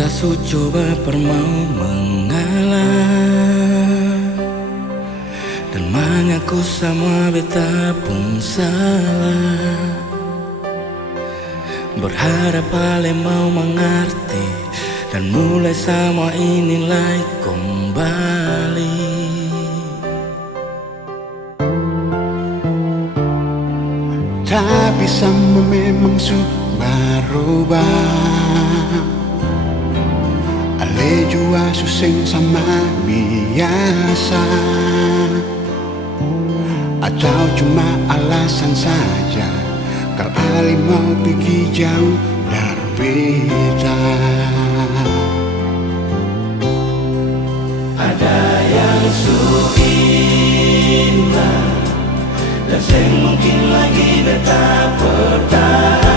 Beta su coba permau mengalah dan mengaku semua beta pun salah. Berharap ale mau mengerti dan mulai semua ini lagi kembali. Tapi semua memang sudah berubah. Ale jua suseng sama biasa, atau cuma alasan saja kalau Ale mau pergi jauh dari beta. Ada yang indah dan seng mungkin lagi beta pertahankan.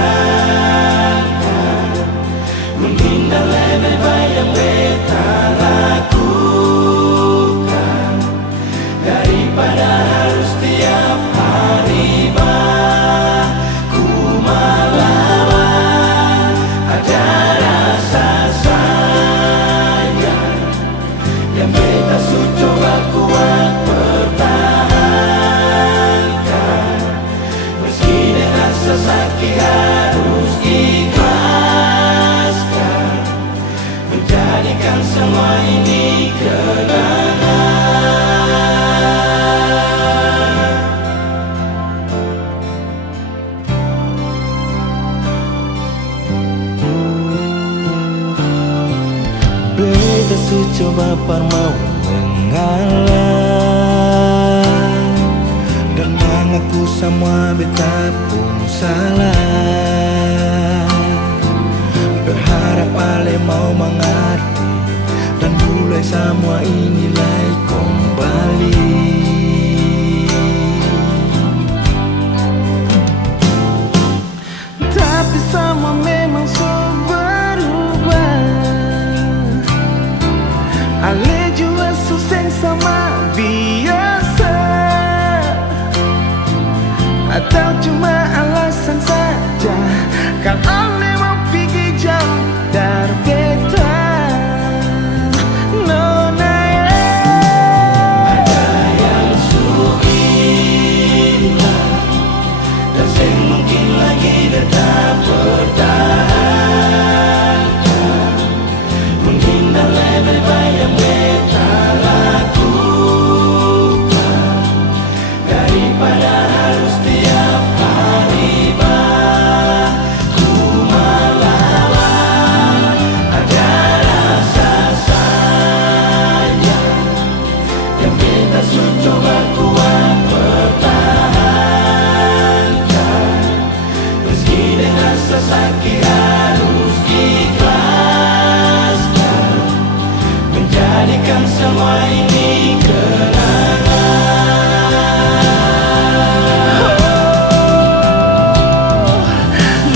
Menghindar lebih baik yang beta lakukan daripada harus tiap hari baku melawan. Ada rasa sayang yang beta su coba kuat pertahankan, meski dengan sesakit harus ikhlaskan, menjadikan semua ini kenangan. Beta su coba permau mengalah dan mengaku semua beta pun salah. Berharap ale mau mengerti dan mulai semua ini lagi kembali. Tapi semua memang sudah berubah. Ale jua suseng sama biasa, atau cuma alasan saja kalau Ale mau pergi jauh dari beta. Nona Ada yang indah dan seng mungkin lagi beta pertahankan. Menghindar lebih baik yang beta lakukan daripada harus tiap hari baku melawan. Ada rasa sayang yang beta su coba kuat pertahankan, meski dengan sesakit harus ikhlaskan, menjadikan semua ini kenangan.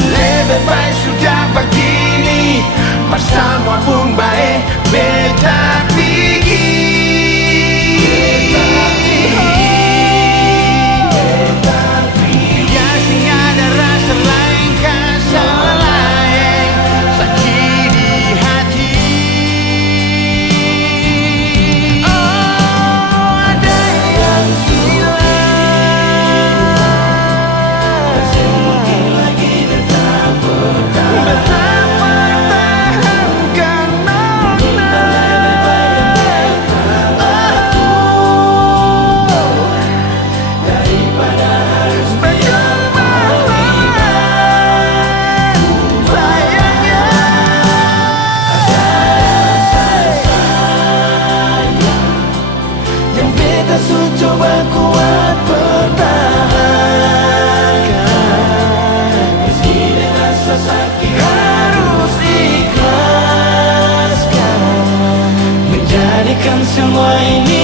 lebih baik sudah begini, bersama pun baik beta pergi. Biasanya ada rasa lain, kasa lain, sakit di hati. Oh, ada yang hilang, Seng mungkin lagi beta bertahankan nona. daripada harus yang beta su coba kuat pertahankan, meski dengan sesakit harus ikhlaskan, menjadikan semua ini